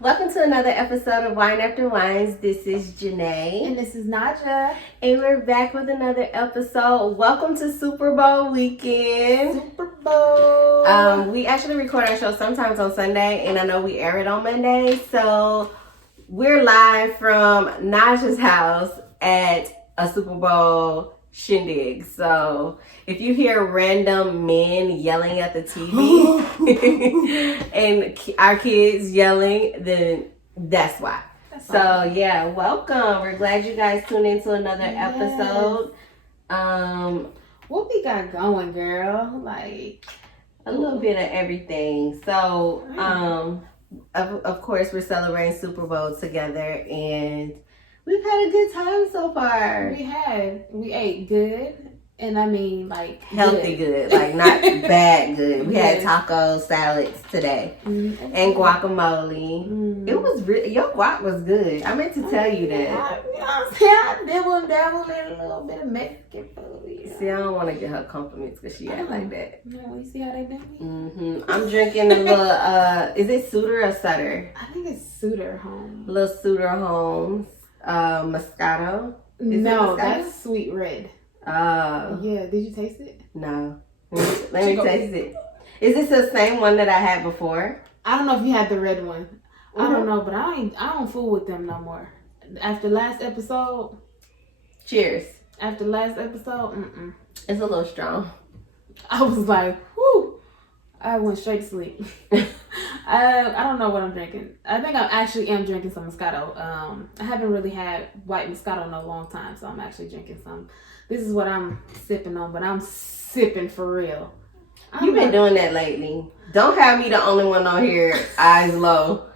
Welcome to another episode of Wine After Whines. This is Janay. And this is Najah. And we're back with another episode. Welcome to Super Bowl weekend. Super Bowl. We actually record our show sometimes on Sunday, and I know we air it on Monday. So we're live from Najah's house at a Super Bowl shindig. So if you hear random men yelling at the TV and our kids yelling, then that's why. So yeah, welcome. We're glad you guys tuned into another episode. What we got going, girl? Like a little bit of everything. So of course we're celebrating Super Bowl together, and we've had a good time so far. We ate good, and I mean like healthy good, like not bad good. We had tacos, salads today, and guacamole. It was your guac was good. I meant to tell you that. I dibble and dabble in a little bit of Mexican food. You know? See, I don't want to get her compliments because she act like that. No, you see how they do me? I'm drinking a little. Is it Suter or Sutter? I think it's Suter Home. A little Suter Homes. Moscato. No, that's Sweet Red. Oh. Yeah, did you taste it? No. Let me taste it. Is this the same one that I had before? I don't know if you had the red one. I don't know, but I don't fool with them no more. After last episode. Cheers. After last episode, It's a little strong. I was like, whew. I went straight to sleep. I don't know what I'm drinking. I think I actually am drinking some Moscato. I haven't really had white Moscato in a long time, so I'm actually drinking some. This is what I'm sipping on, but I'm sipping for real. You've been doing that lately. Don't have me the only one on here, eyes low.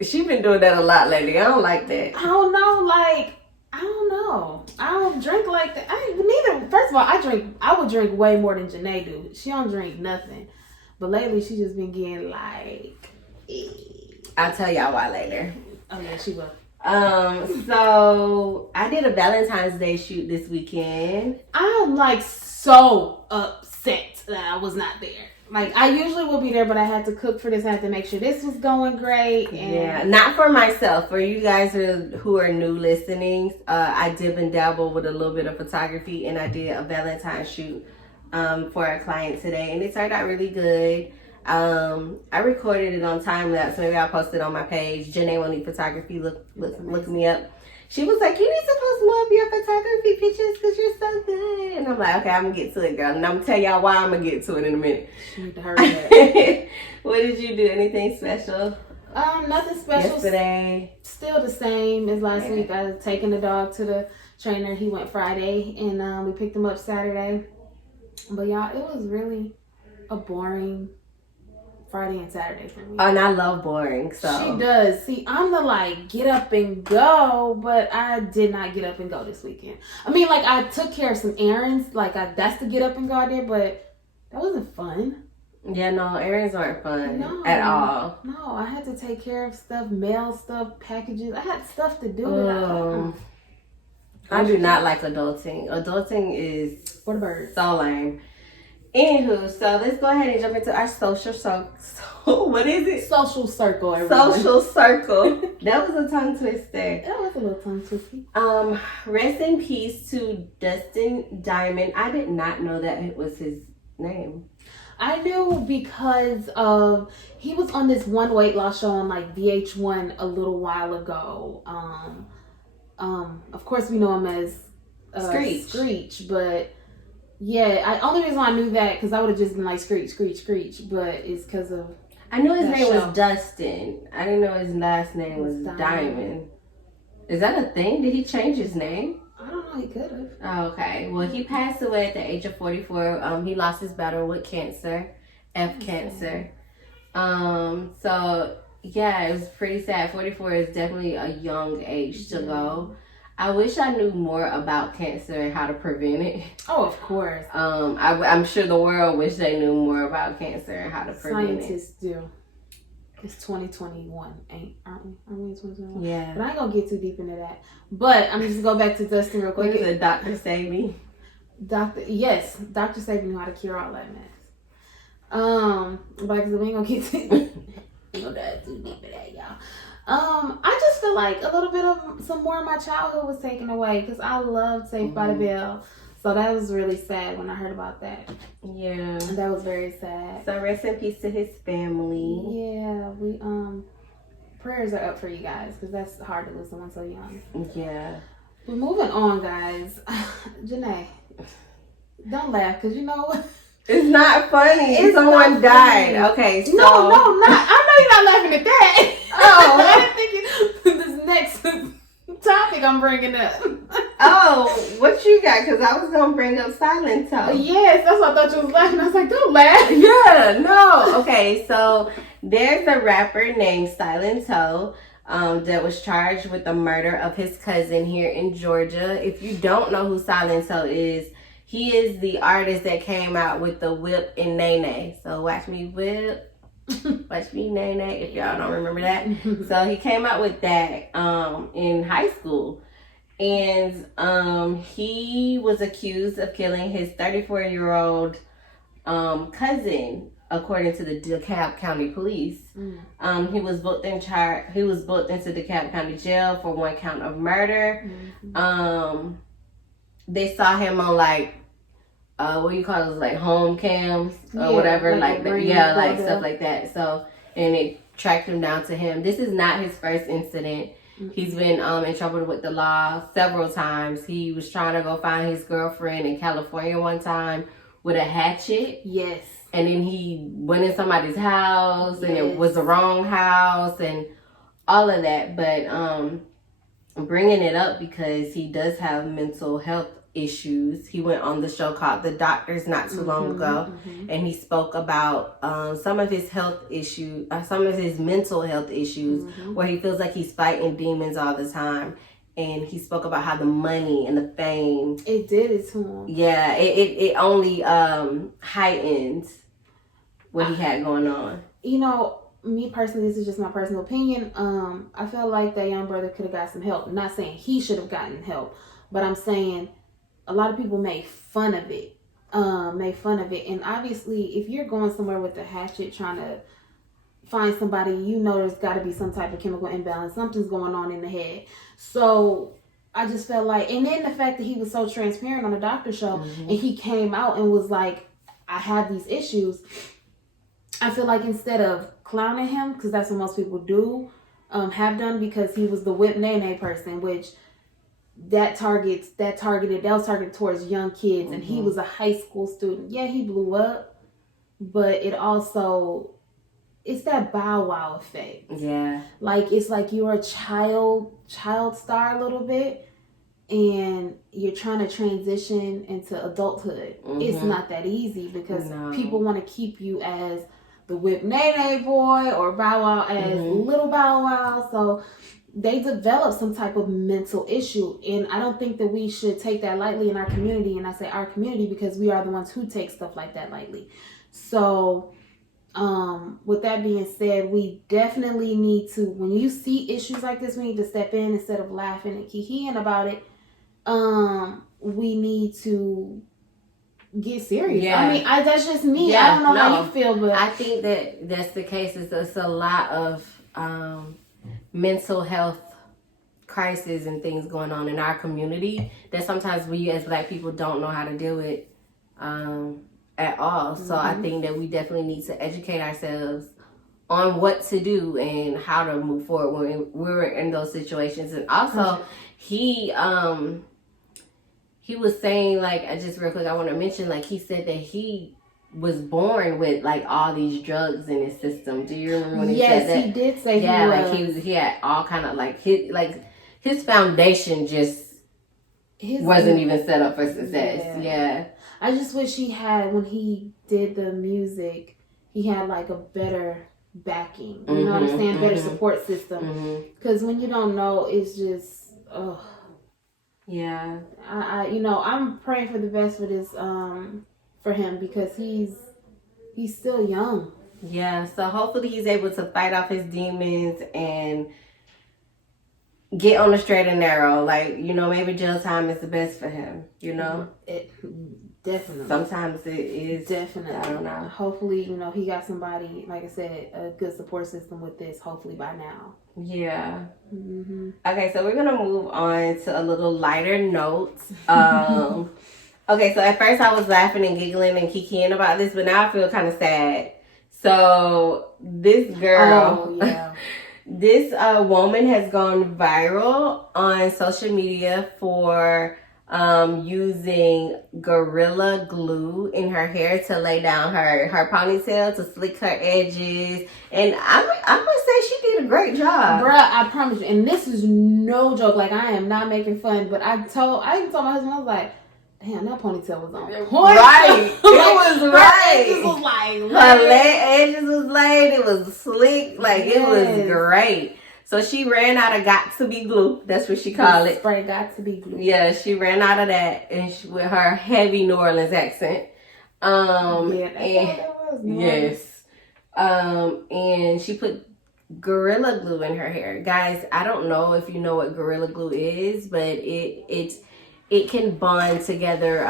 She's been doing that a lot lately. I don't like that. I don't know, I don't drink like that. First of all, I would drink way more than Janay do. She don't drink nothing. But lately, she just been getting like... I'll tell y'all why later. Oh, yeah, she will. So I did a Valentine's Day shoot this weekend. I'm like so upset that I was not there. Like, I usually will be there, but I had to cook for this. I had to make sure this was going great. And yeah, not for myself. For you guys who are new listening, I dib and dabble with a little bit of photography, and I did a Valentine's shoot for a client today, and it turned out really good. I recorded it on time lapse. Maybe I'll post it on my page. Janay Won't Need Photography. Look me up. She was like, you need to post more of your photography pictures because you're so good. And I'm like, okay, I'm gonna get to it, girl. And I'm gonna tell y'all why I'm gonna get to it in a minute. You need to hurry up. What did you do? Anything special? Nothing special. Yesterday. Still the same as last week. I was taking the dog to the trainer. He went Friday, and we picked him up Saturday. But y'all, it was really a boring Friday and Saturday for me. And I love boring, so. She does. See, I'm the like get up and go, but I did not get up and go this weekend. I mean, like I took care of some errands, like that's the get up and go I did, but that wasn't fun. Yeah, no, errands aren't fun at all. No, I had to take care of stuff, mail stuff, packages. I had stuff to do. I do not like adulting. Adulting is for the birds. So lame. Anywho, so let's go ahead and jump into our social circle. What is it? Social circle. Everyone. Social circle. That was a tongue twister. That was a little tongue twisty. Rest in peace to Dustin Diamond. I did not know that it was his name. I knew because he was on this one weight loss show on like VH1 a little while ago. Of course we know him as Screech, but. Yeah, only reason I knew that because I would have just been like Screech, but it's because of. I knew his name was Dustin. I didn't know his last name was Diamond. Is that a thing? Did he change his name? I don't know. He could have. Oh, okay. Well, he passed away at the age of 44. He lost his battle with cancer, cancer. So yeah, it was pretty sad. 44 is definitely a young age to go. I wish I knew more about cancer and how to prevent it. Oh, of course. I'm sure the world wish they knew more about cancer and how to prevent Scientists do. It's 2021, aren't we? Are we in 2021? Yeah. But I ain't gonna get too deep into that. But I'm just gonna go back to Dustin real quick. What is it, Dr. Savy? Dr. Savy knew how to cure all that mess. But we ain't gonna get to you know that. got too deep in that, y'all. I just feel like a little bit of some more of my childhood was taken away because I loved Saved by the Bell. So that was really sad when I heard about that. Yeah. That was very sad. So rest in peace to his family. Yeah, we prayers are up for you guys because that's hard to lose someone so young. Yeah. But moving on, guys. Janay, don't laugh because you know what? It's not funny. Someone died. Okay, so. No, not. I know you're not laughing at that. Oh. I didn't think this next topic I'm bringing up. Oh, what you got? Because I was going to bring up Silento. Yes, that's what I thought you was laughing. I was like, don't laugh. Yeah, no. Okay, so there's a rapper named Silento that was charged with the murder of his cousin here in Georgia. If you don't know who Silento is, he is the artist that came out with the Whip and Nay Nay. So watch me whip, watch me Nay Nay, if y'all don't remember that. So he came out with that in high school. And he was accused of killing his 34-year-old cousin, according to the DeKalb County Police. He was booked into DeKalb County Jail for 1 count of murder. They saw him on like what you call those, like home cams or whatever, like stuff like that. So, and it tracked him down to him. This is not his first incident. He's been in trouble with the law several times. He was trying to go find his girlfriend in California one time with a hatchet. Yes. And then he went in somebody's house and it was the wrong house and all of that. But I'm bringing it up because he does have mental health issues. He went on the show called The Doctors not too long ago, and he spoke about some of his health issues, some of his mental health issues, where he feels like he's fighting demons all the time. And he spoke about how the money and the fame, it did it to him. Yeah, it only heightened what he had going on. You know, me personally, this is just my personal opinion. I feel like that young brother could have got some help. I'm not saying he should have gotten help, but I'm saying a lot of people made fun of it. And obviously, if you're going somewhere with a hatchet trying to find somebody, you know there's got to be some type of chemical imbalance. Something's going on in the head. So I just felt like, and then the fact that he was so transparent on the doctor show, and he came out and was like, I have these issues. I feel like instead of clowning him, because that's what most people do, have done, because he was the whip nay person, which that was targeted towards young kids, and he was a high school student. Yeah, he blew up, but it's that Bow Wow effect. Yeah. Like, it's like you're a child star a little bit, and you're trying to transition into adulthood. It's not that easy because people want to keep you as the Whip Nay boy or Bow Wow as little Bow Wow. So they develop some type of mental issue, and I don't think that we should take that lightly in our community. And I say our community because we are the ones who take stuff like that lightly. So with that being said, we definitely need to, when you see issues like this, we need to step in instead of laughing and kikiing about it. We need to get serious. Yeah. I mean, that's just me. Yeah, I don't know how you feel, but I think that that's the case. It's a lot of mental health crisis and things going on in our community that sometimes we as Black people don't know how to deal with at all. So I think that we definitely need to educate ourselves on what to do and how to move forward when we're in those situations. And also he was saying, like, just real quick, I want to mention, like, he said that he was born with like all these drugs in his system. Do you remember when he said that? Yes, he did say he had all kind of like his foundation just wasn't even set up for success. Yeah. I just wish he had, when he did the music, he had like a better backing. You know what I'm saying? Better support system. Because when you don't know, it's just yeah. I'm praying for the best for this for him because he's still young. Yeah, so hopefully he's able to fight off his demons and get on the straight and narrow. Like, maybe jail time is the best for him, Definitely. Sometimes it is. Definitely. I don't know. Hopefully, he got somebody, like I said, a good support system with this, hopefully by now. Yeah. Mm-hmm. Okay, so we're going to move on to a little lighter note. Okay, so at first I was laughing and giggling and kikiing about this, but now I feel kind of sad. So this girl, this woman has gone viral on social media for using Gorilla Glue in her hair to lay down her ponytail, to slick her edges. And I must say she did a great job. Bruh, I promise you. And this is no joke. Like, I am not making fun, but I even told my husband, I was like, damn, that ponytail was on point. Right. It was right. It was like, her edges was laid. It was slick. Like, it was great. So she ran out of Got To Be Glue. That's what she called it. Spray Got To Be Glue. Yeah, she ran out of that, and with her heavy New Orleans accent. And she put Gorilla Glue in her hair. Guys, I don't know if you know what Gorilla Glue is, but it can bond together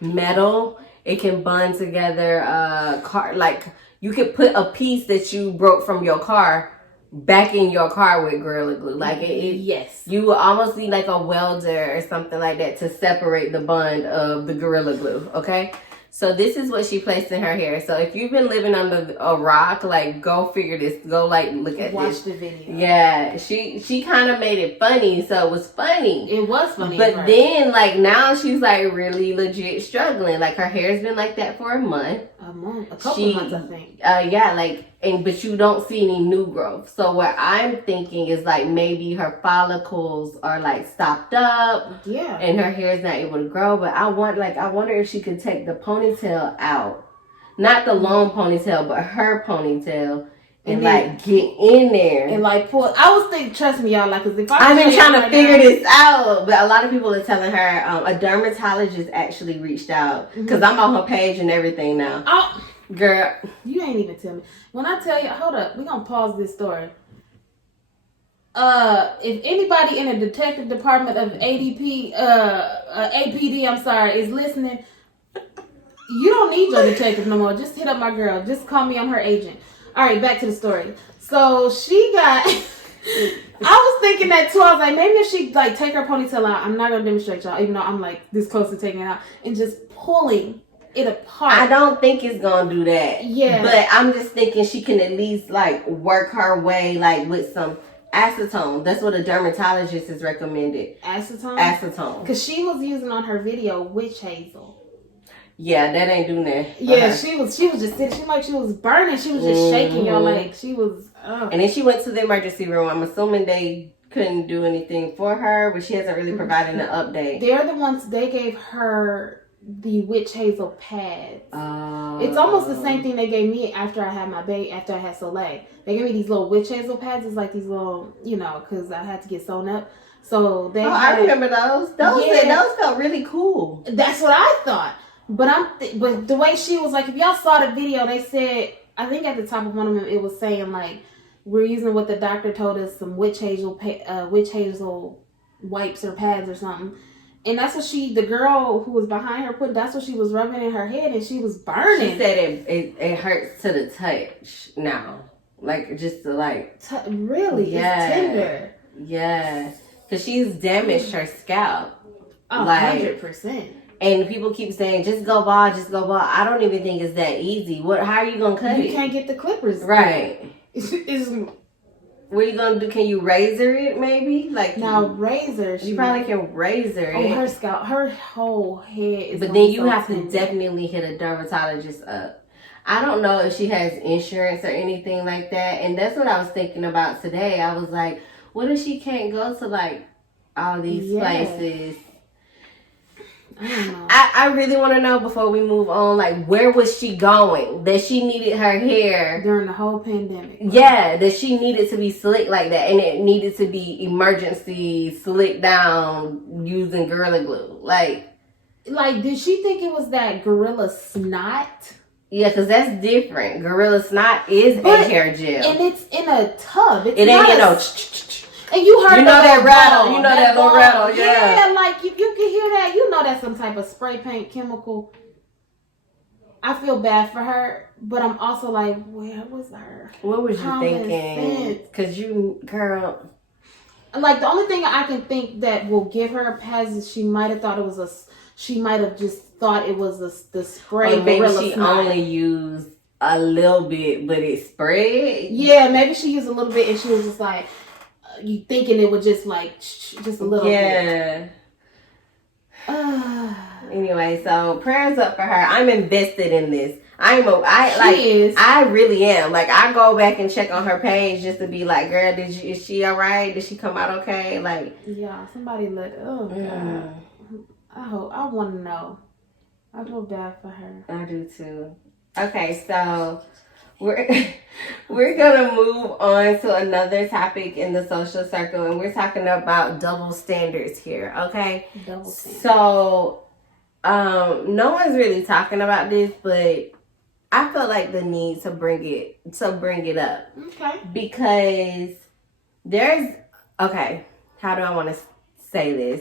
metal. It can bond together car. Like, you could put a piece that you broke from your car back in your car with Gorilla Glue. Like, yes, you will almost need like a welder or something like that to separate the bond of the Gorilla Glue. Okay, so this is what she placed in her hair. So if you've been living under a rock, like, go figure this. Go like look at watch the video. Yeah, she kind of made it funny, so it was funny. It was funny, but then like now she's like really legit struggling. Like, her hair's been like that for a month. A couple months, I think. Yeah, like, but you don't see any new growth. So what I'm thinking is like maybe her follicles are like stopped up. Yeah. And her hair is not able to grow. But I wonder if she could take the ponytail out, not the long ponytail, but her ponytail, and like get in there and like pull. I was thinking, trust me, y'all, like, cause if I've been trying to figure this out, but a lot of people are telling her a dermatologist actually reached out, because I'm on her page and everything now. Oh, girl, you ain't even tell me. When I tell you, hold up, we're gonna pause this story. If anybody in the detective department of APD, I'm sorry, is listening, you don't need your detective no more. Just hit up my girl. Just call me. I'm her agent. All right, back to the story. So she got. I was thinking that too. I was like, maybe if she like take her ponytail out, I'm not gonna demonstrate y'all, even though I'm like this close to taking it out, and just pulling it apart. I don't think it's gonna do that. Yeah, but I'm just thinking she can at least like work her way like with some acetone. That's what a dermatologist has recommended. Acetone. Because she was using on her video witch hazel. Yeah, that ain't doing that. Yeah, she was just sitting. She was burning. She was just shaking, y'all. Like, she was. And then she went to the emergency room. I'm assuming they couldn't do anything for her, but she hasn't really provided an update. They're the ones, they gave her the witch hazel pads. It's almost the same thing they gave me after I had after I had Soleil. They gave me these little witch hazel pads. It's like these little, because I had to get sewn up. So they. I remember those. Those felt really cool. That's what I thought. But but the way she was like, if y'all saw the video, they said, I think at the top of one of them it was saying like, we're using what the doctor told us, some witch hazel wipes or pads or something, and that's what the girl who was behind her that's what she was rubbing in her head, and she was burning. She said it hurts to the touch now, like just to like really, it's tender. Yeah, because she's damaged her scalp. 100%. And people keep saying, just go bald, just go bald. I don't even think it's that easy. How are you going to cut it? You can't get the clippers. Right. What are you going to do? Can you razor it maybe? Razor. You probably can razor it. Her scalp, her whole head is. But then you have to definitely hit a dermatologist up. I don't know if she has insurance or anything like that. And that's what I was thinking about today. I was like, what if she can't go to like all these places? I don't know. I really want to know before we move on, like, where was she going that she needed her hair during the whole pandemic? Yeah, that she needed to be slick like that, and it needed to be emergency slick down using Gorilla Glue. Like, did she think it was that Gorilla Snot? Yeah, because that's different. Gorilla Snot is a hair gel, and it's in a tub. It ain't And you heard that rattle. You know that little rattle. Yeah. Like if you can hear that, you know that's some type of spray paint chemical. I feel bad for her, but I'm also like, where was her? What was you thinking? Because girl. Like, the only thing I can think that will give her a pass is she might have thought it was she might have just thought it was the spray. Or maybe she only used a little bit, but it spread. Yeah, maybe she used a little bit and she was just like, you thinking it would just like, just a little bit. Anyway, so prayers up for her. I'm invested in this. I really am. Like, I go back and check on her page just to be like, girl, is she all right? Did she come out okay? Like, yeah, somebody God. I want to know. I feel bad for her. I do too. Okay, so we're gonna move on to another topic in the social circle, and we're talking about double standards here. Okay, double standards. So, no one's really talking about this, but I feel like the need to bring it up. Okay. Because how do I want to say this?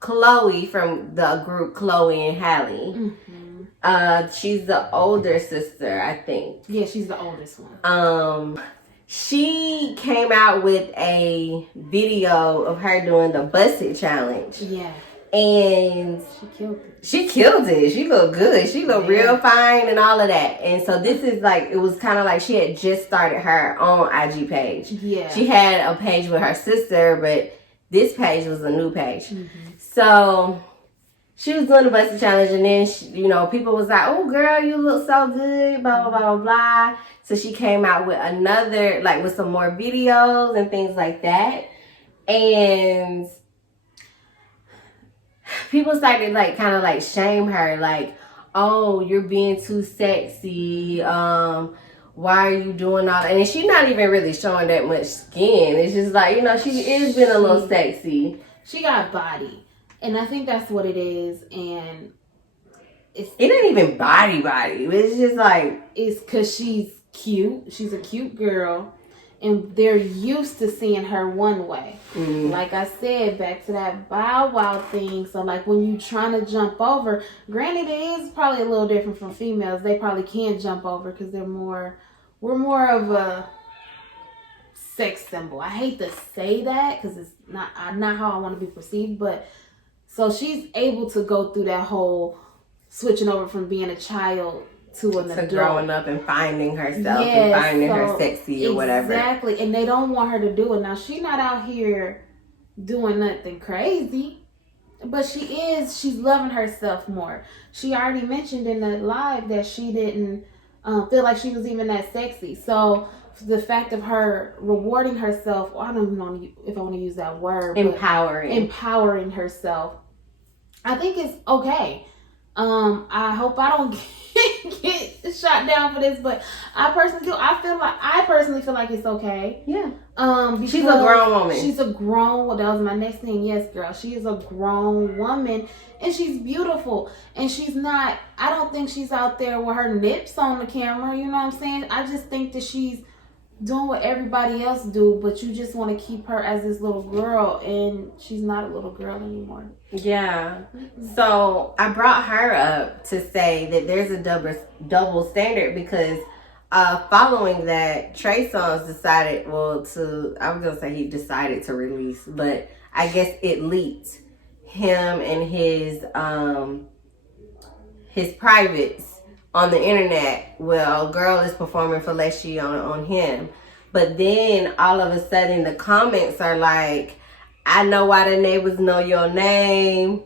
Chloe from the group Chloe and Hallie. Mm-hmm. She's the older sister, I think. Yeah, she's the oldest one. She came out with a video of her doing the Busted Challenge. Yeah. And she killed it. She looked good. She looked real fine and all of that. And so this is like, it was kind of like she had just started her own IG page. Yeah. She had a page with her sister, but this page was a new page. Mm-hmm. So she was doing the Busted Challenge, and then people was like, "Oh, girl, you look so good," blah blah blah blah. So she came out with another, like, with some more videos and things like that, and people started like kind of like shame her, like, "Oh, you're being too sexy. Why are you doing all that?" And she's not even really showing that much skin. It's just like, she is being a little sexy. She got body. And I think that's what it is. And it ain't even body. It's just like, it's because she's cute. She's a cute girl. And they're used to seeing her one way. Mm-hmm. Like I said, back to that Bow Wow thing. So like when you trying to jump over, granted it is probably a little different from females. They probably can't jump over because we're more of a sex symbol. I hate to say that because it's not how I want to be perceived, but so she's able to go through that whole switching over from being a child to an adult. Growing up and finding herself and finding her sexy or whatever. Exactly. And they don't want her to do it. Now, she's not out here doing nothing crazy, but she's loving herself more. She already mentioned in the live that she didn't feel like she was even that sexy. So the fact of her rewarding herself, I don't even know if I want to use that word. Empowering herself. I think it's okay. I hope I don't get shot down for this, but I personally feel like it's okay. Yeah. She's a grown woman. She's a grown. That was my next thing. Yes, girl. She is a grown woman, and she's beautiful. And she's not. I don't think she's out there with her nips on the camera. You know what I'm saying? I just think that she's doing what everybody else do, but you just want to keep her as this little girl, and she's not a little girl anymore. Yeah. So I brought her up to say that there's a double standard because following that, Trey Songz decided, he decided to release, but I guess it leaked him and his privates on the internet. Well, a girl is performing fellatio on him. But then all of a sudden the comments are like, "I know why the neighbors know your name."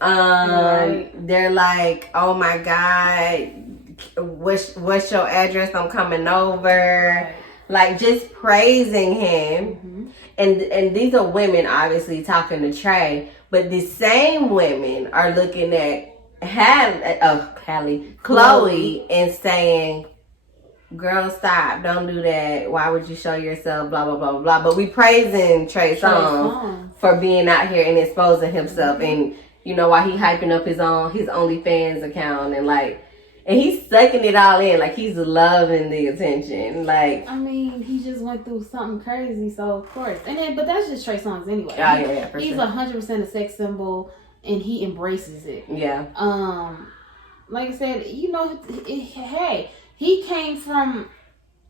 Right. They're like, "Oh my God, what's your address? I'm coming over." Right. Like, just praising him. Mm-hmm. And these are women obviously talking to Trey. But the same women are looking at Chloe and saying, "Girl, stop, don't do that, why would you show yourself, blah blah blah blah." But we praising Trey Songz for being out here and exposing himself, and while he hyping up his OnlyFans account, And he's sucking it all in, like he's loving the attention. Like, I mean, he just went through something crazy, so of course. And then, but that's just Trey Songz anyway. Yeah, he's 100% a sex symbol, and he embraces it. Yeah. Like I said, you know, hey, he came from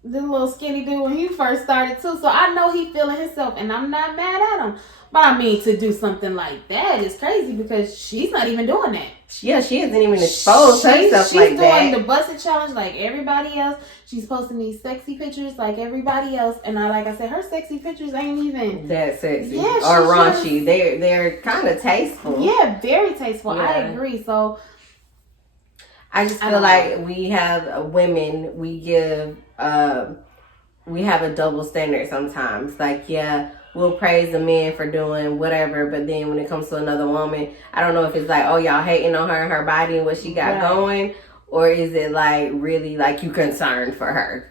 the little skinny dude when he first started too, so I know he feeling himself, and I'm not mad at him. But I mean, to do something like that is crazy because she's not even doing that. Yeah, she hasn't even exposed herself like that. She's doing the busted challenge like everybody else. She's posting these sexy pictures like everybody else. And like I said, her sexy pictures ain't even that sexy. Yeah, or raunchy. They're kind of tasteful. Yeah, very tasteful. Yeah. I agree. So I just feel like we have women, we have a double standard sometimes. Like, yeah, we'll praise a man for doing whatever, but then when it comes to another woman, I don't know if it's like, oh, y'all hating on her and her body and what she got going, or is it like really like you concerned for her,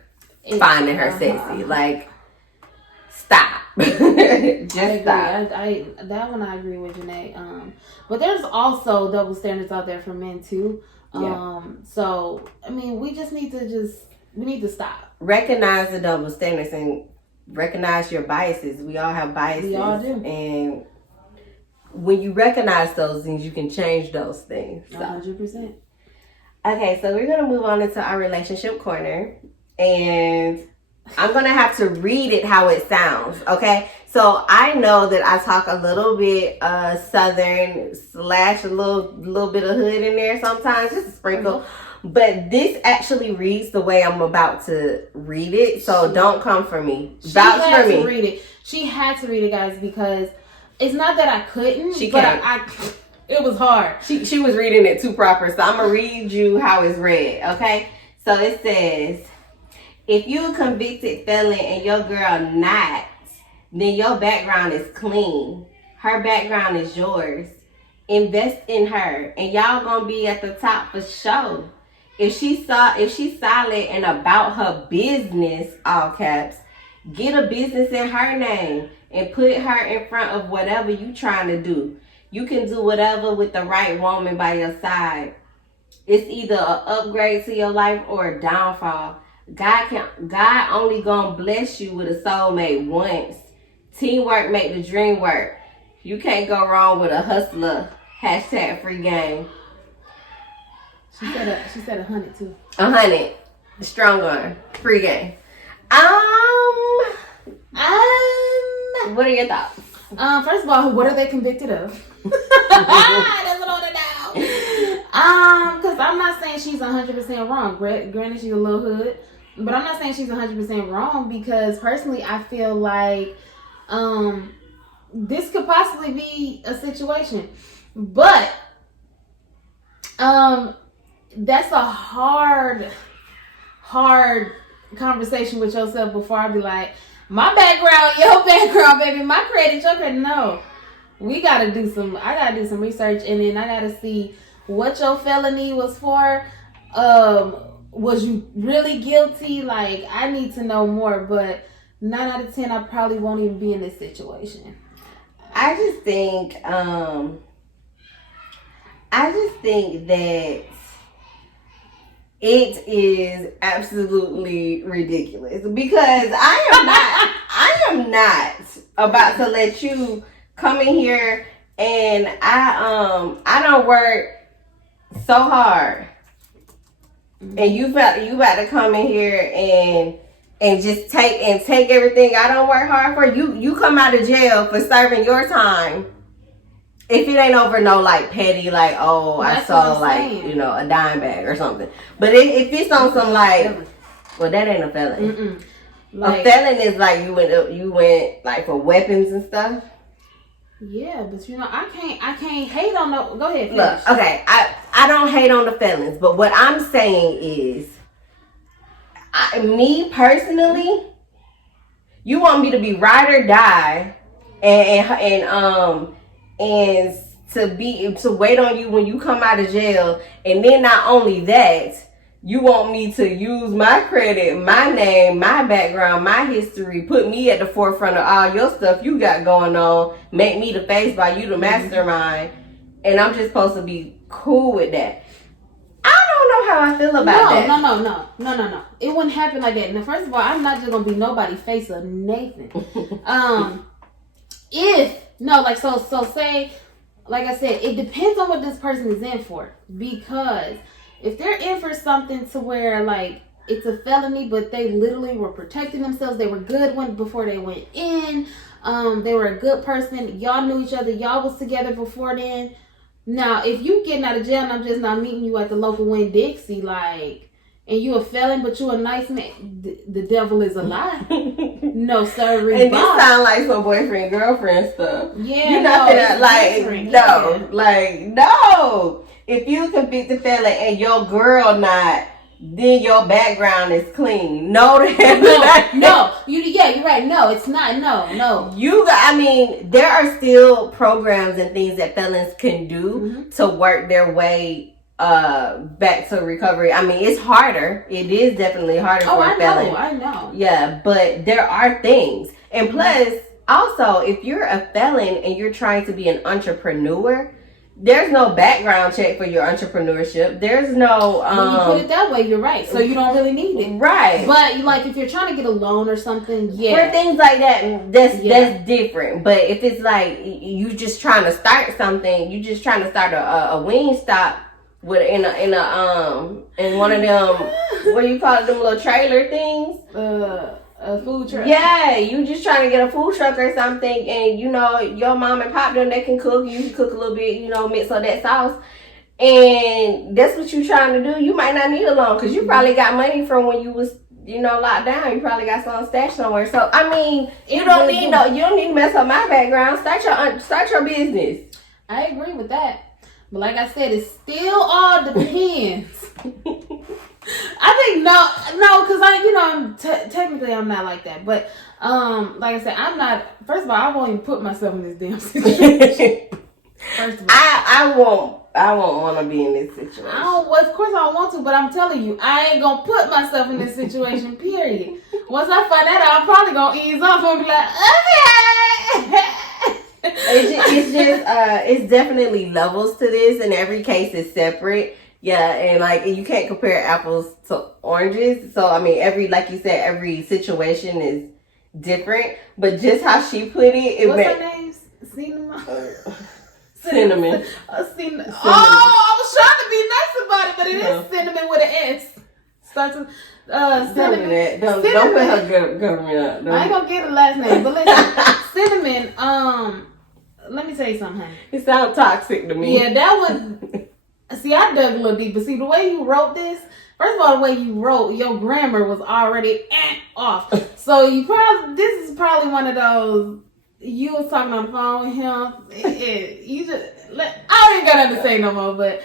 finding her sexy? Like, stop. Just stop. That one I agree with Janay. But there's also double standards out there for men too. So I mean, we need to stop. Recognize the double standards and recognize your biases. We all have biases. We all do. And when you recognize those things, you can change those things. 100%. Okay, so we're going to move on into our relationship corner. And I'm going to have to read it how it sounds, okay? So I know that I talk a little bit Southern / a little bit of hood in there sometimes, just a sprinkle. But this actually reads the way I'm about to read it, so don't come for me. Vouch for me. Read it. She had to read it, guys, because it's not that I couldn't. It was hard. She was reading it too proper, so I'm gonna read you how it's read. Okay, so it says, if you a convicted felon and your girl not, then your background is clean. Her background is yours. Invest in her, and y'all gonna be at the top for sure. If she's solid and about her business, all caps, get a business in her name and put her in front of whatever you trying to do. You can do whatever with the right woman by your side. It's either an upgrade to your life or a downfall. God only gonna bless you with a soulmate once. Teamwork make the dream work. You can't go wrong with a hustler. #free game. She said 100 too. 100. Strong arm. Free game. What are your thoughts? First of all, what are they convicted of? That's what I want to know. Because I'm not saying she's 100% wrong. Granted, she's a little hood, but I'm not saying she's 100% wrong because personally, I feel like this could possibly be a situation, but that's a hard conversation with yourself before I be like, my background, your background, baby, my credit, your credit. No, I gotta do some research, and then I gotta see what your felony was for. Was you really guilty? Like, I need to know more, but 9 out of 10, I probably won't even be in this situation. I just think that it is absolutely ridiculous because I am not about to let you come in here and I don't work so hard, and you about to come in here and just take everything I don't work hard for. You come out of jail for serving your time. If it ain't over no like petty, like, oh, I saw like, you know, a dime bag or something. But if it's on some like, well, that ain't a felony. Like, a felon is like you went like for weapons and stuff. Yeah, but you know, I can't hate on no. Go ahead. Finish. Look, okay, I don't hate on the felons, but what I'm saying is, me personally, you want me to be ride or die, and to wait on you when you come out of jail, and then not only that, you want me to use my credit, my name, my background, my history, put me at the forefront of all your stuff you got going on, make me the face by you the mastermind, and I'm just supposed to be cool with that. I don't know how I feel about that. No. It wouldn't happen like that. Now, first of all, I'm not just gonna be nobody's face or Nathan. So say, like I said, it depends on what this person is in for. Because if they're in for something to where like it's a felony, but they literally were protecting themselves, they were good before they went in. They were a good person. Y'all knew each other. Y'all was together before then. Now, if you getting out of jail and I'm just not meeting you at the local Winn-Dixie, like, and you a felon, but you a nice man, the devil is a lie. No, sir. And this sound like some boyfriend, girlfriend stuff. Yeah, you no. If you convicted felon and your girl not, then your background is clean. No, you're right. No, it's not. No. There are still programs and things that felons can do to work their way back to recovery. I mean, it's harder. It is definitely harder for a felon. I know. Yeah, but there are things. And plus, also, if you're a felon and you're trying to be an entrepreneur, there's no background check for your entrepreneurship. There's no when you put it that way, you're right. So you don't really need it. Right. But like if you're trying to get a loan or something, for things like that, that's different. But if it's like you just trying to start something, you just trying to start a wing stop with in one of them what do you call it, them little trailer things? A food truck. Yeah, you just trying to get a food truck or something, and your mom and pop them, they can cook. You can cook a little bit, mix up that sauce, and that's what you trying to do. You might not need a loan because you probably got money from when you was locked down. You probably got some stashed somewhere. So I mean, you don't need to mess up my background. Start your business. I agree with that, but like I said, it still all depends. I think no, because I'm technically I'm not like that, but like I said, I'm not. First of all, I won't even put myself in this damn situation. First of all, I won't want to be in this situation. Of course I don't want to, but I'm telling you, I ain't gonna put myself in this situation. Period. Once I find that out, I'm probably gonna ease off and be like, okay. It's definitely levels to this, and every case is separate. Yeah, and like you can't compare apples to oranges. So I mean, every situation is different. But just how she put it, what's her name? Cinnamon. Cinnamon. I was trying to be nice about it, but it is cinnamon with an S. Starts with cinnamon. Don't put her government up. I ain't gonna get the last name, but listen, cinnamon. Let me tell you something, honey. It sounds toxic to me. Yeah, that was. See, I dug a little deep, but see, the way you wrote this, first of all, the way you wrote, your grammar was already off. So this is probably one of those, you was talking on the phone with him, I ain't got nothing to say no more, but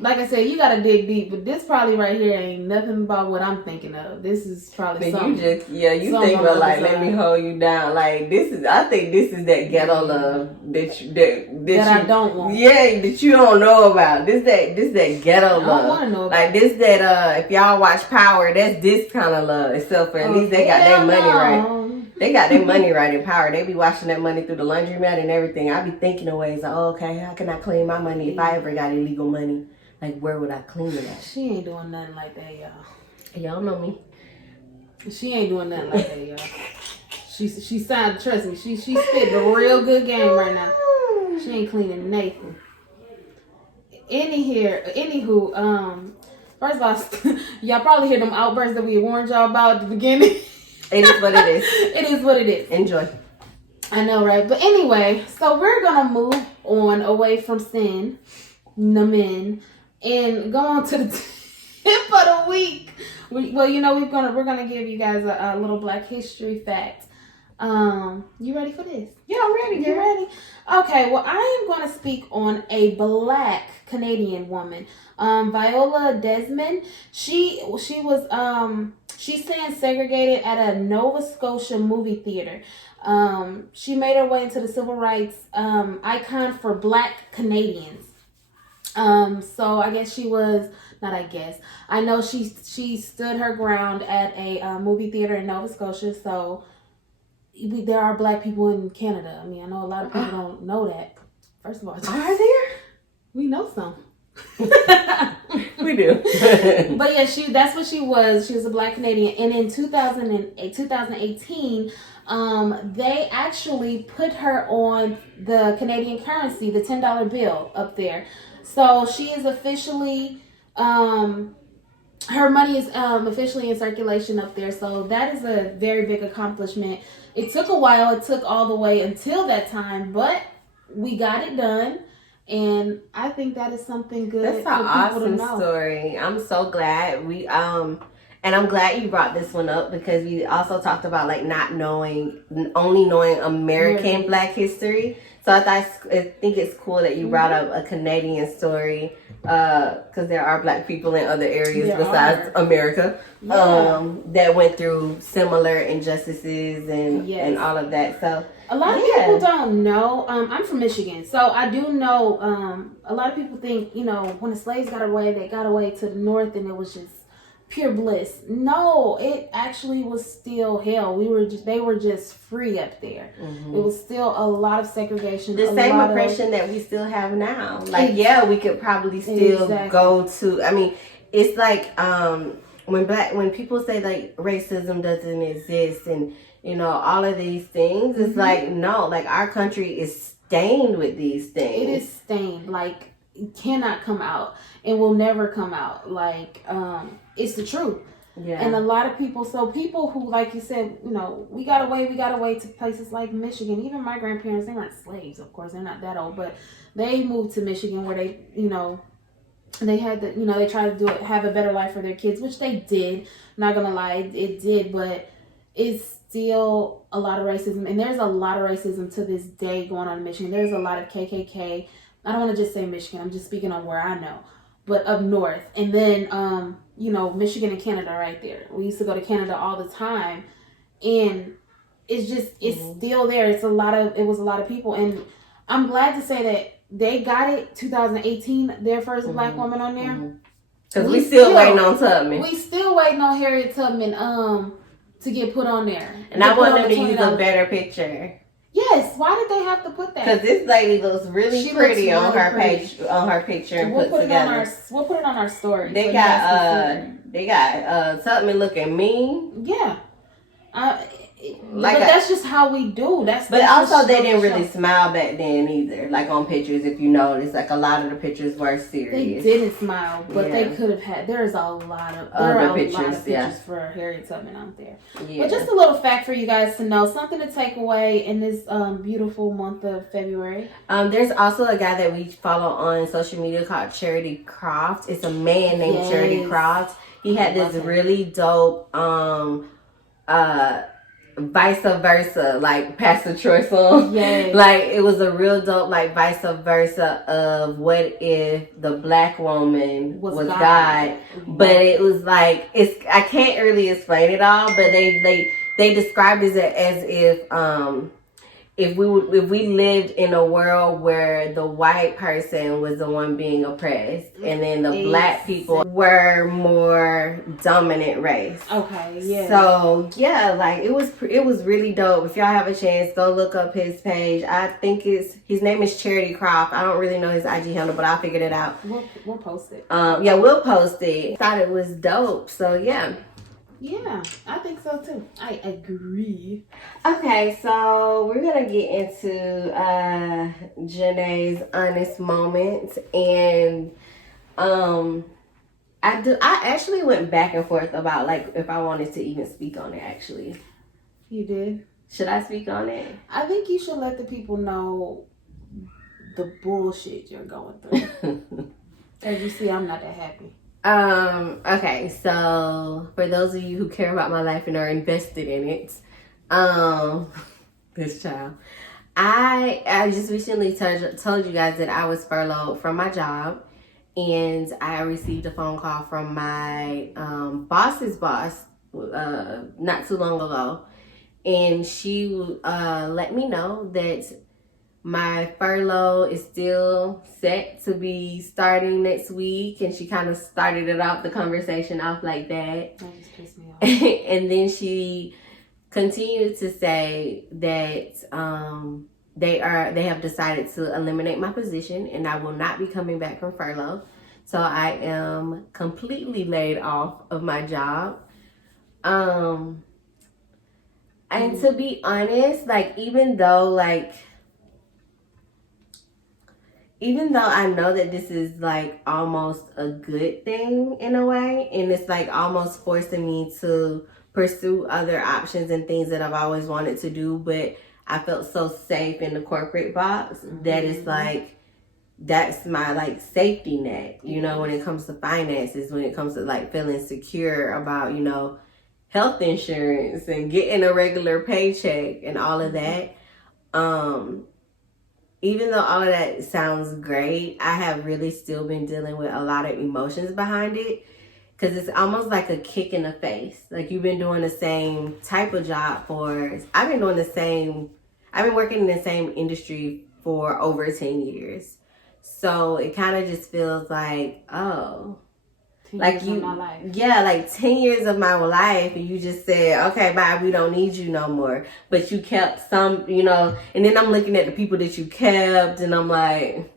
like I said, you gotta dig deep, but this probably right here ain't nothing about what I'm thinking of. This is probably something. You think about like, let me hold you down. Like I think this is that ghetto love that I don't want. Yeah, that you don't know about. This that ghetto love. I don't want to know about. Like this that if y'all watch Power, that's this kind of love. Except for at least they got their money right. They got their money right in Power. They be washing that money through the laundromat and everything. I be thinking of ways like, okay, how can I clean my money if I ever got illegal money? Like, where would I clean it at? She ain't doing nothing like that, y'all. Y'all know me. She ain't doing nothing like that, y'all. She signed, trust me, she spit a real good game right now. She ain't cleaning nothing. Anywho, first of all, y'all probably hear them outbursts that we warned y'all about at the beginning. It is what it is. It is what it is. Enjoy. I know, right? But anyway, so we're gonna move on away from sin, men, and go on to the tip of the week. We're gonna give you guys a little Black History fact. You ready for this? Yeah, I'm ready. You ready? Okay. Well, I am going to speak on a Black Canadian woman, Viola Desmond. She stands segregated at a Nova Scotia movie theater. She made her way into the civil rights icon for Black Canadians. So I guess I know she stood her ground at a movie theater in Nova Scotia. So there are Black people in Canada. I mean, I know a lot of people don't know that. First of all, are there? We know some. We do. But yeah, that's what she was. She was a Black Canadian. And in 2018, they actually put her on the Canadian currency, the $10 bill up there. So she is officially, her money is officially in circulation up there. So that is a very big accomplishment. It took a while. It took all the way until that time, but we got it done. And I think that is something good. That's an awesome story. I'm so glad and I'm glad you brought this one up, because we also talked about like only knowing American Black history. So I think it's cool that you brought up a Canadian story, because there are Black people in other areas besides America that went through similar injustices and all of that. So a lot of people don't know. I'm from Michigan, so I do know. A lot of people think, when the slaves got away, they got away to the north, and it was just pure bliss. No, it actually was still hell. They were just free up there. Mm-hmm. It was still a lot of segregation. The same oppression that we still have now. Like, we could probably still go to. I mean, it's like when people say like racism doesn't exist and all of these things, it's like, no, like our country is stained with these things. It is stained. Like, it cannot come out and will never come out. Like, it's the truth. Yeah. And a lot of people who, like you said, we got away to places like Michigan. Even my grandparents, they weren't slaves, of course, they're not that old, but they moved to Michigan where they, they had to, they tried to have a better life for their kids, which they did. Not gonna lie, it did, but it's still a lot of racism. And there's a lot of racism to this day going on in Michigan. There's a lot of KKK. I don't want to just say Michigan. I'm just speaking on where I know. But up north. And then, Michigan and Canada right there. We used to go to Canada all the time. And it's still there. It was a lot of people. And I'm glad to say that they got it 2018, their first Black woman on there. Because we still waiting on Tubman. We still waiting on Harriet Tubman to get put on there. And I want them to use a better picture. Yes, why did they have to put that? Because this lady looks really pretty on her page, on her picture, and we'll put together. We'll put it on our story. They got Tubman looking mean. Yeah, but that's just how we do. But also they didn't really smile back then either. Like on pictures, if you notice, like a lot of the pictures were serious. They didn't smile, but they could have had. There's a lot of pictures for Harriet Tubman out there. Yeah. But just a little fact for you guys to know, something to take away in this beautiful month of February. There's also a guy that we follow on social media called Charity Croft. It's a man named Charity Croft. He had this really dope vice versa, like Pastor Troy song. Yes. Like it was a real dope, like vice versa of what if the Black woman was God. But it was like I can't really explain it all, but they described it as if we lived in a world where the white person was the one being oppressed, and then the Black people were more dominant race. Okay, yeah. So yeah, like it was really dope. If y'all have a chance, go look up his page. I think his name is Charity Croft. I don't really know his IG handle, but I figured it out. We'll post it. We'll post it. Thought it was dope. So yeah. Yeah, I think so too. I agree. Okay, so we're gonna get into Janay's honest moments, and I actually went back and forth about like if I wanted to even speak on it. Actually, you did. Should I speak on it? I think you should let the people know the bullshit you're going through. As you see, I'm not that happy. Okay, so for those of you who care about my life and are invested in it, this child, I just recently told you guys that I was furloughed from my job, and I received a phone call from my boss's boss not too long ago, and she let me know that my furlough is still set to be starting next week, and she kind of started the conversation off like that. That just pissed me off. And then she continued to say that they have decided to eliminate my position, and I will not be coming back from furlough. So I am completely laid off of my job. And to be honest, like even though I know that this is like almost a good thing in a way, and it's like almost forcing me to pursue other options and things that I've always wanted to do, but I felt so safe in the corporate box that it's like that's my like safety net, you know, when it comes to finances, when it comes to like feeling secure about, you know, health insurance and getting a regular paycheck and all of that. Even though all of that sounds great, I have really still been dealing with a lot of emotions behind it, because it's almost like a kick in the face. Like you've been doing the same type of job I've been working in the same industry for over 10 years. So it kind of just feels like, oh, like you, yeah, like 10 years of my life, and you just said, okay, bye, we don't need you no more. But you kept some, you know, and then I'm looking at the people that you kept, and I'm like,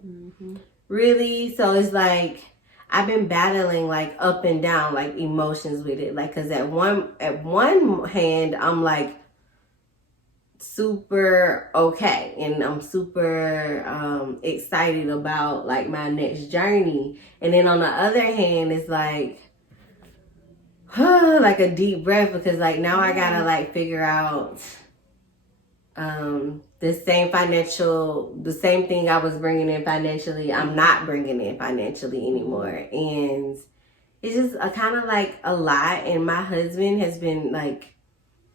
really? So it's like, I've been battling like up and down, like emotions with it. Like, cause at one hand, I'm like super okay, and I'm super excited about like my next journey. And then on the other hand, it's like like a deep breath, because like now I gotta like figure out the same thing I was bringing in financially, I'm not bringing in financially anymore. And it's just a kind of like a lot. And my husband has been like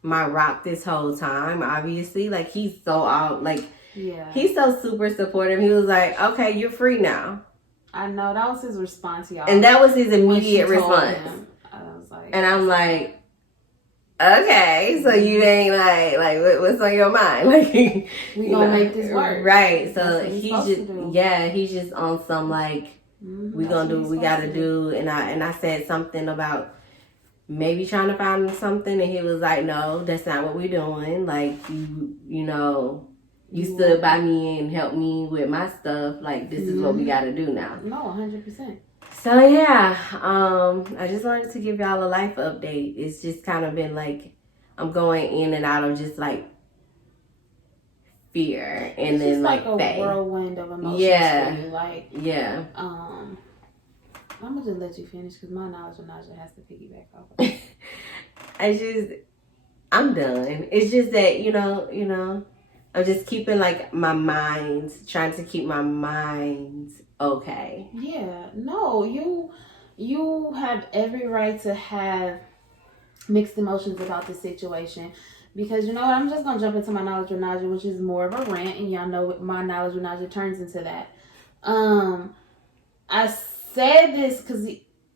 my rock this whole time, obviously. Like he's he's so super supportive. He was like, okay, you're free now. I know, that was his response, y'all. And that was his immediate response. I was like, and I'm like, okay, so you ain't like what's on your mind? Like we gonna make this work, right? So he's just on some like we gonna do what we gotta do. And I said something about maybe trying to find something, and he was like, no, that's not what we're doing. Like you know, you stood by me and helped me with my stuff. Like this is what we gotta do now. No, 100%. So yeah, I just wanted to give y'all a life update. It's just kind of been like I'm going in and out of just like fear, and it's then just like a faith. Whirlwind of emotions. Yeah, for you. Like I'm gonna just let you finish because my knowledge of Najah has to piggyback off. I'm done. It's just that you know, I'm just keeping like trying to keep my mind okay. Yeah, no, you have every right to have mixed emotions about the situation, because you know what, I'm just gonna jump into my knowledge of Najah, which is more of a rant, and y'all know what my knowledge of Najah turns into that. I said this because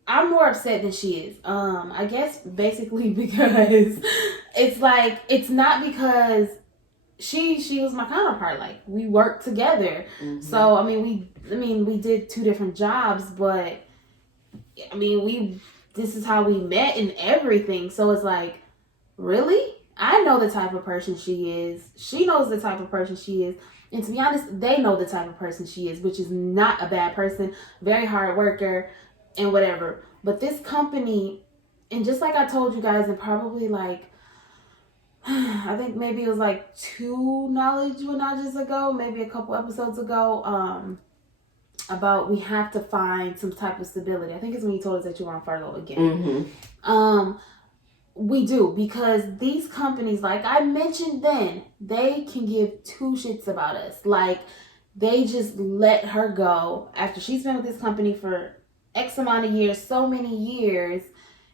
I'm more upset than she is. I guess basically because it's like, it's not because she was my counterpart. Like we worked together. So I mean we did two different jobs, but I mean this is how we met and everything. So it's like, really? I know the type of person she is. She knows the type of person she is. And to be honest, they know the type of person she is, which is not a bad person, very hard worker and whatever. But this company, and just like I told you guys, and probably like, I think maybe it was like 2 knowledge with Najahs ago, maybe a couple episodes ago, about we have to find some type of stability. I think it's when you told us that you were on furlough again. We do, because these companies, like I mentioned then, they can give 2 shits about us. Like they just let her go after she's been with this company for X amount of years, so many years,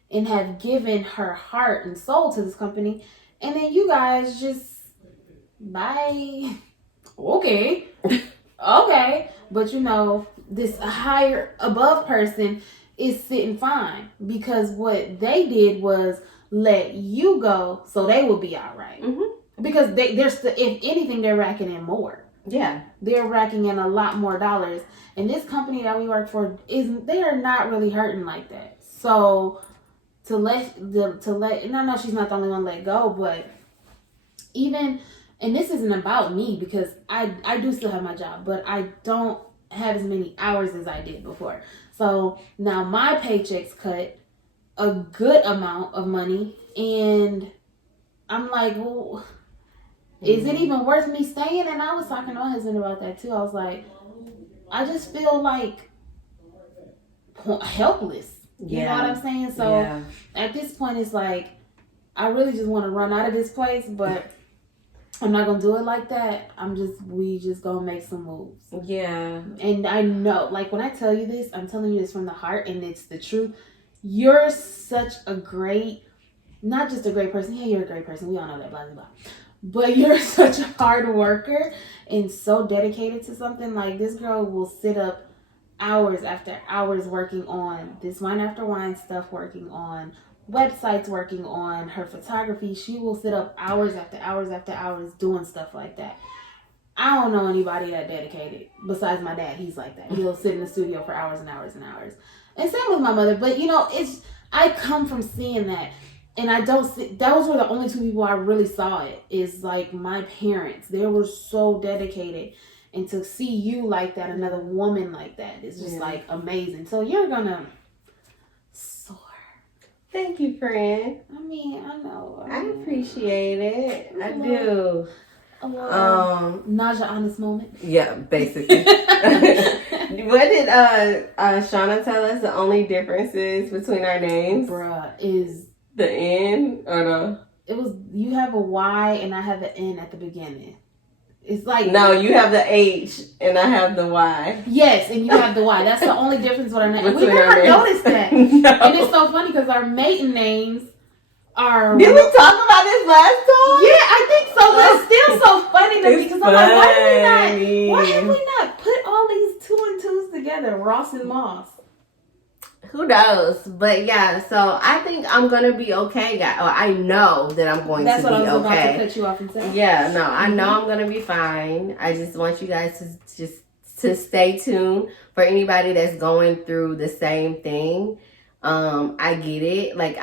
and have given her heart and soul to this company. And then you guys just, bye. Okay. Okay. But you know, this higher above person is sitting fine, because what they did was let you go so they will be all right. Because they're still, if anything, they're racking in more. Yeah. They're racking in a lot more dollars. And this company that we work for, they are not really hurting like that. So to let, and I know she's not the only one let go, but even, and this isn't about me, because I do still have my job, but I don't have as many hours as I did before. So now my paycheck's cut a good amount of money, and I'm like, well, is it even worth me staying? And I was talking to my husband about that too. I was like, I just feel like helpless. You know what I'm saying? So at this point, it's like, I really just want to run out of this place, but I'm not going to do it like that. We just going to make some moves. Yeah. And I know, like, when I tell you this, I'm telling you this from the heart, and it's the truth. You're such a great, not just a great person. Yeah, you're a great person. We all know that, blah, blah, blah. But you're such a hard worker and so dedicated to something. Like, this girl will sit up hours after hours working on this Wine After Whines stuff, working on websites, working on her photography. She will sit up hours after hours after hours doing stuff like that. I don't know anybody that dedicated besides my dad. He's like that. He'll sit in the studio for hours and hours and hours. And same with my mother. But, you know, I come from seeing that. And I don't see, those were the only two people I really saw it, is like my parents. They were so dedicated. And to see you like that, another woman like that, is just like amazing. So you're gonna soar. Thank you, friend. I mean, I know. I appreciate it. I do. Najah honest moment. Yeah, basically. What did Shauna tell us the only differences between our names? Bruh, is the N or the... It was, you have a Y and I have an N at the beginning. It's like... No, you have the H and I have the Y. Yes, and you have the Y. That's the only difference with our names. We never noticed that. No. And it's so funny because our maiden names are... Did we talk about this last time? Yeah, I think so. But it's still so funny to me because I'm like, why have we not put all these 2 and 2s together? Ross and Moss. Who knows? But yeah, so I think I'm gonna be okay, guys. Or I know that I'm going to be okay. That's what I was about to cut you off and say. Yeah, no, I know I'm gonna be fine. I just want you guys to stay tuned for anybody that's going through the same thing. I get it. Like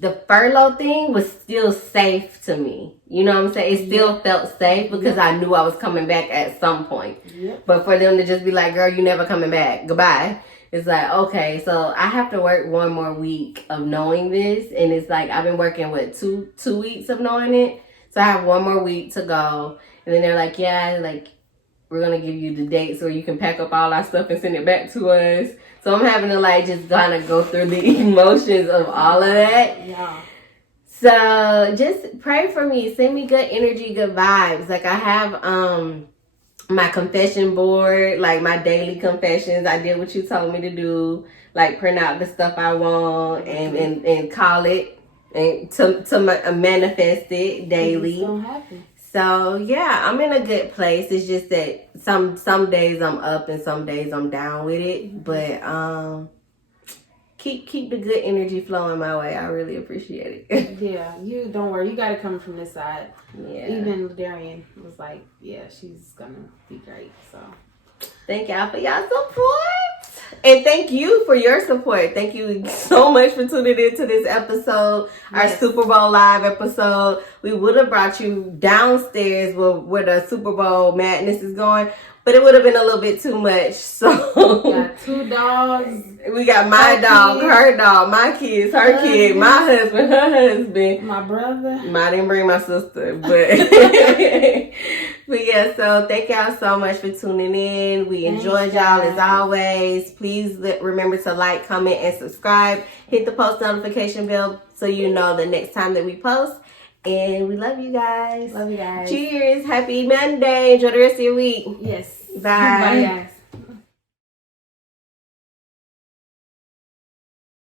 the furlough thing was still safe to me. You know what I'm saying? It still felt safe because I knew I was coming back at some point. Yep. But for them to just be like, girl, you never coming back. Goodbye. It's like, okay, so I have to work one more week of knowing this. And it's like, I've been working with two weeks of knowing it. So I have one more week to go. And then they're like, yeah, like, we're going to give you the dates where you can pack up all our stuff and send it back to us. So I'm having to like just kind of go through the emotions of all of that. Yeah. So just pray for me. Send me good energy, good vibes. Like I have my confession board, like my daily confessions. I did what you told me to do. Like print out the stuff I want and call it and to manifest it daily. So yeah, I'm in a good place. It's just that some days I'm up and some days I'm down with it. But keep the good energy flowing my way. I really appreciate it. Yeah, you don't worry. You got it coming from this side. Yeah. Even Darian was like, yeah, she's gonna be great. So thank y'all for y'all support. And thank you for your support. Thank you so much for tuning into this episode, our Super Bowl live episode. We would have brought you downstairs where the Super Bowl madness is going, but it would have been a little bit too much. So we got 2 dogs. We got my dog, her dog, my kids, her kid, my husband, her husband, my brother. I didn't bring my sister, but but yeah, so thank y'all so much for tuning in. We enjoyed y'all as always. Please remember to like, comment, and subscribe. Hit the post notification bell so you know the next time that we post. And we love you guys. Love you guys. Cheers. Happy Monday. Enjoy the rest of your week. Yes. Bye. Bye, guys.